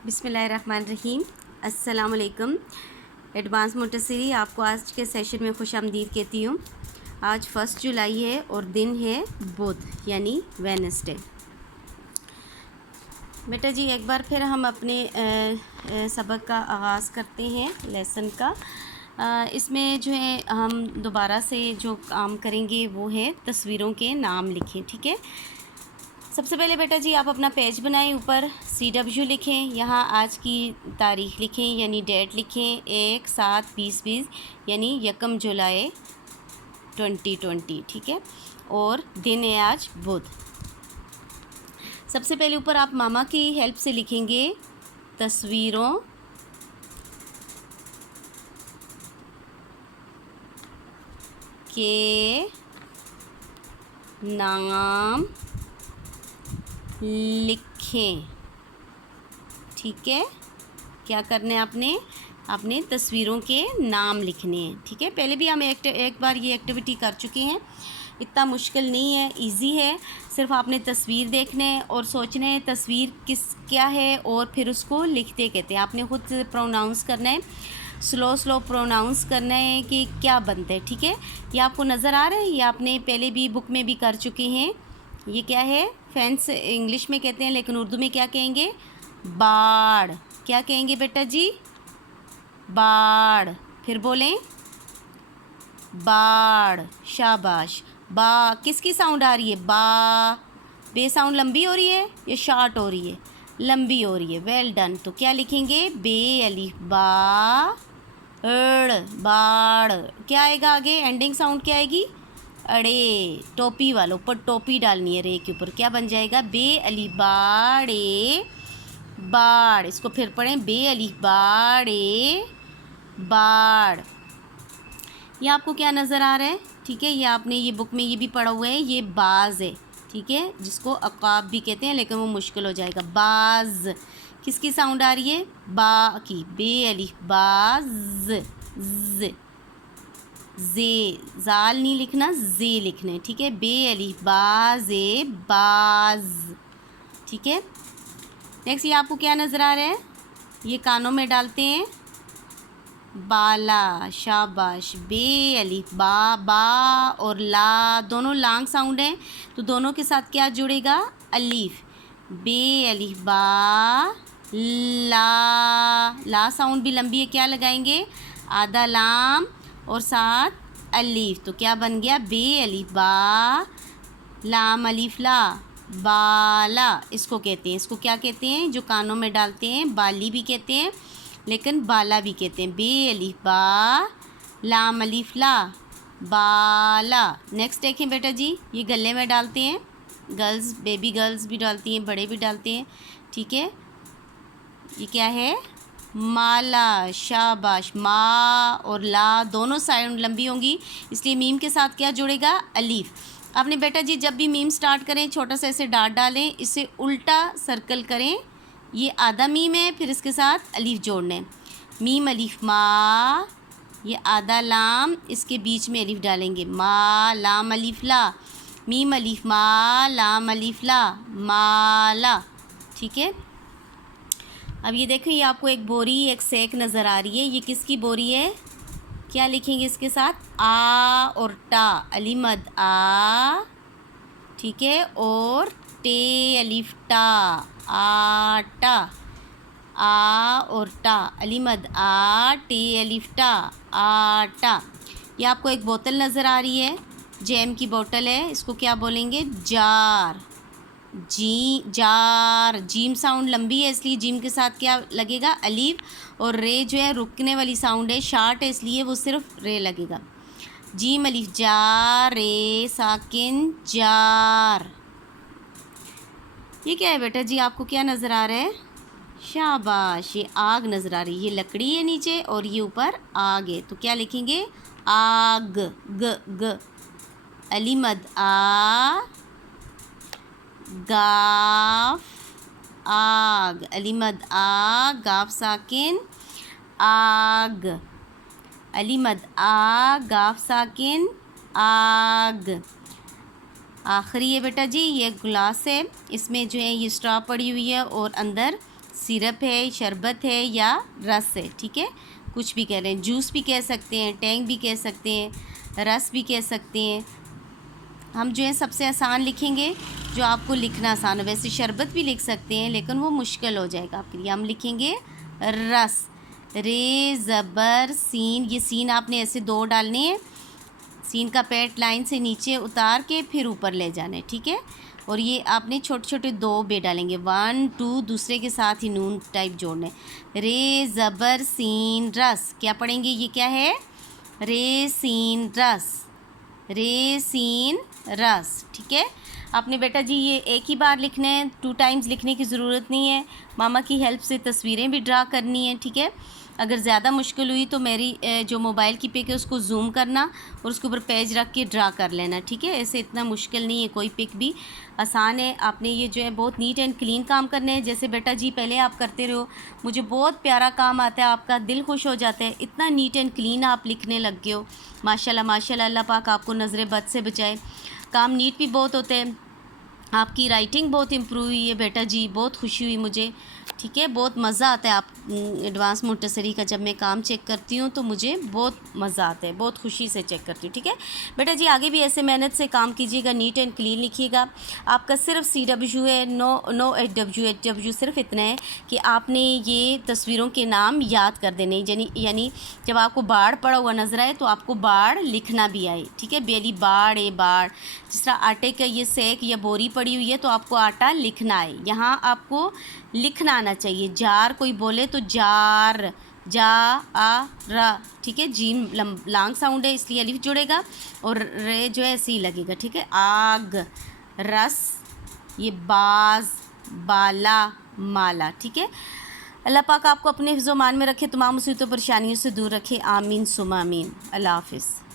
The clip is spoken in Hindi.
बिस्मिल्लाहिर्रहमानिर्रहीम। अस्सलाम वालेकुम। एडवांस मोंटेसरी आपको आज के सेशन में खुश आमदीद कहती हूँ। आज 1 जुलाई है और दिन है बुध यानी वेडनेसडे। बेटा जी एक बार फिर हम अपने सबक का आगाज़ करते हैं, लेसन का। इसमें जो है हम दोबारा से जो काम करेंगे वो है तस्वीरों के नाम लिखें। ठीक है, सबसे पहले बेटा जी आप अपना पेज बनाएं, ऊपर CW लिखें, यहाँ आज की तारीख़ लिखें यानी डेट लिखें 1/7/2020 यानी 1 जुलाई 2020। ठीक है, और दिन है आज बुध। सबसे पहले ऊपर आप मामा की हेल्प से लिखेंगे तस्वीरों के नाम लिखें। ठीक है, क्या करना है आपने तस्वीरों के नाम लिखने हैं। ठीक है, पहले भी हम एक बार ये एक्टिविटी कर चुके हैं, इतना मुश्किल नहीं है, इजी है। सिर्फ आपने तस्वीर देखना है और सोचना है तस्वीर क्या है और फिर उसको लिखते कहते हैं। आपने खुद प्रोनाउंस करना है, स्लो प्रोनाउंस करना है कि क्या बनता है। ठीक है, ये आपको नज़र आ रहा है, ये आपने पहले भी बुक में भी कर चुके हैं। ये क्या है, फेंस इंग्लिश में कहते हैं, लेकिन उर्दू में क्या कहेंगे, बाड़। क्या कहेंगे बेटा जी, बाड़। फिर बोलें बाड़, शाबाश। बा किसकी साउंड आ रही है, बा। बे साउंड लंबी हो रही है या शॉर्ट हो रही है, लंबी हो रही है। Well done. तो क्या लिखेंगे, बे अलिफ बा बाड़। क्या आएगा आगे, एंडिंग साउंड क्या आएगी, अड़े। टोपी वालों पर टोपी डालनी है रे के ऊपर, क्या बन जाएगा, बे अलिफ बाड़े बाड़। इसको फिर पढ़ें, बे अलिफ बाड़े बाड़। ये आपको क्या नज़र आ रहा है, ठीक है, ये आपने ये बुक में ये भी पढ़ा हुआ है, ये बाज है। ठीक है, जिसको अकाब भी कहते हैं, लेकिन वो मुश्किल हो जाएगा। बाज किसकी साउंड आ रही है, बा की, बे अलिफ बाज ज जे, जाल नहीं लिखना, जे लिखना है। ठीक है, बे अलिफ बाजे बाज। ठीक है, नेक्स्ट ये आपको क्या नज़र आ रहा है, ये कानों में डालते हैं, बाला, शाबाश। बे अलिफ बा और ला दोनों लॉन्ग साउंड हैं, तो दोनों के साथ क्या जुड़ेगा, अलीफ। बे अलिफ बा ला साउंड भी लंबी है, क्या लगाएंगे, आधा लाम और साथ अलीफ। तो क्या बन गया, बे अलिफ बा लाम अलीफ ला, बाला। इसको कहते हैं, इसको क्या कहते हैं, जो कानों में डालते हैं, बाली भी कहते हैं, लेकिन बाला भी कहते हैं। बे अलिफ बा लाम अलिफ ला, बाला। नेक्स्ट देखें बेटा जी, ये गले में डालते हैं, गर्ल्स, बेबी गर्ल्स भी डालती हैं, बड़े भी डालते हैं। ठीक है, ये क्या है, माला, शाबाश। मा और ला दोनों साइड लंबी होंगी, इसलिए मीम के साथ क्या जुड़ेगा, अलीफ। आपने बेटा जी जब भी मीम स्टार्ट करें, छोटा सा ऐसे डाट डालें, इसे उल्टा सर्कल करें, ये आधा मीम है, फिर इसके साथ अलीफ जोड़ना है। मीम अलीफ मा, ये आधा लाम, इसके बीच में अलीफ डालेंगे, मा लाम अलीफ ला, मीम अलीफ मा लाम अलीफ ला, माला। ठीक है, अब ये देखें, ये आपको एक बोरी, एक सेक नज़र आ रही है, ये किसकी बोरी है, क्या लिखेंगे इसके साथ, आ और टा, अली मद आ। ठीक है, और टे अलिफ टा, आटा। आ और टा, अली मद आ, टे अलिफ टा, आटा। ये आपको एक बोतल नज़र आ रही है, जैम की बोतल है, इसको क्या बोलेंगे, जार। जार, जीम साउंड लंबी है, इसलिए जीम के साथ क्या लगेगा, अलीफ। और रे जो है रुकने वाली साउंड है, शार्ट है, इसलिए वो सिर्फ रे लगेगा। जीम अलीफ जार, रे साकिन जार। ये क्या है बेटा जी, आपको क्या नज़र आ रहा है, शाबाश, ये आग नज़र आ रही है, ये लकड़ी है नीचे और ये ऊपर आग है, तो क्या लिखेंगे, आग, ग अली मद आ, गाफ आग, अली मद आ, गाफ साकिन आग, अली मद आ, गाफ साकिन आग। आखिरी है बेटा जी, ये गिलास है, इसमें जो है ये स्ट्रॉ पड़ी हुई है और अंदर सिरप है, शरबत है या रस है, ठीक है, कुछ भी कह रहे हैं, जूस भी कह सकते हैं, टैंक भी कह सकते हैं, रस भी कह सकते हैं। हम जो है सबसे आसान लिखेंगे जो आपको लिखना आसान हो। वैसे शरबत भी लिख सकते हैं लेकिन वो मुश्किल हो जाएगा आपके लिए। हम लिखेंगे रस, रे ज़बर सीन, ये सीन आपने ऐसे दो डालने हैं, सीन का पैट लाइन से नीचे उतार के फिर ऊपर ले जाना है, ठीक है। और ये आपने छोटे छोटे दो बे डालेंगे, 1 2, दूसरे के साथ ही नून टाइप जोड़ने। रे ज़बर सीन रस, क्या पढ़ेंगे, ये क्या है, रे सीन रस, रे सीन रस, ठीक है। आपने बेटा जी ये एक ही बार लिखना है, 2 टाइम्स लिखने की ज़रूरत नहीं है। मामा की हेल्प से तस्वीरें भी ड्रा करनी है, ठीक है। अगर ज़्यादा मुश्किल हुई तो मेरी जो मोबाइल की पिक है उसको जूम करना और उसके ऊपर पेज रख के ड्रा कर लेना, ठीक है। ऐसे इतना मुश्किल नहीं है, कोई पिक भी आसान है। आपने ये जो है बहुत नीट एंड क्लीन काम करने हैं, जैसे बेटा जी पहले आप करते रहो, मुझे बहुत प्यारा काम आता है, आपका दिल खुश हो जाता है, इतना नीट एंड क्लीन आप लिखने लग गए हो, माशाल्लाह माशाल्लाह। अल्लाह पाक आपको नज़र बद से बचाए। काम नीट भी बहुत होते हैं, आपकी राइटिंग बहुत इम्प्रूव हुई है बेटा जी, बहुत खुशी हुई मुझे, ठीक है। बहुत मज़ा आता है आप एडवांस मोंटेसरी का जब मैं काम चेक करती हूँ तो मुझे बहुत मज़ा आता है, बहुत खुशी से चेक करती हूँ, ठीक है। बेटा जी आगे भी ऐसे मेहनत से काम कीजिएगा, नीट एंड क्लीन लिखिएगा। आपका सिर्फ CW है, नो HW सिर्फ इतना है कि आपने ये तस्वीरों के नाम याद कर देने, यानी जब आपको बाढ़ पड़ा हुआ नजर आए तो आपको बाढ़ लिखना भी आए, ठीक है। बेली बाढ़ ए बाढ़, जिस तरह आटे का ये सेक या बोरी पड़ी हुई है तो आपको आटा लिखना है, यहाँ आपको लिखना आना चाहिए। जार कोई बोले तो जार, जा आ रा, ठीक है। जीम लॉन्ग साउंड है इसलिए अलिफ जुड़ेगा और रे जो है ऐसे ही लगेगा, ठीक है। आग, रस, ये बाज, बाला, माला, ठीक है। अल्लाह पाक आपको अपने हिफ्ज़-ओ-मान में रखे, तमाम मुसीबतों परेशानियों से दूर रखे, आमीन सुमा आमीन। अल्लाह हाफ़िज़।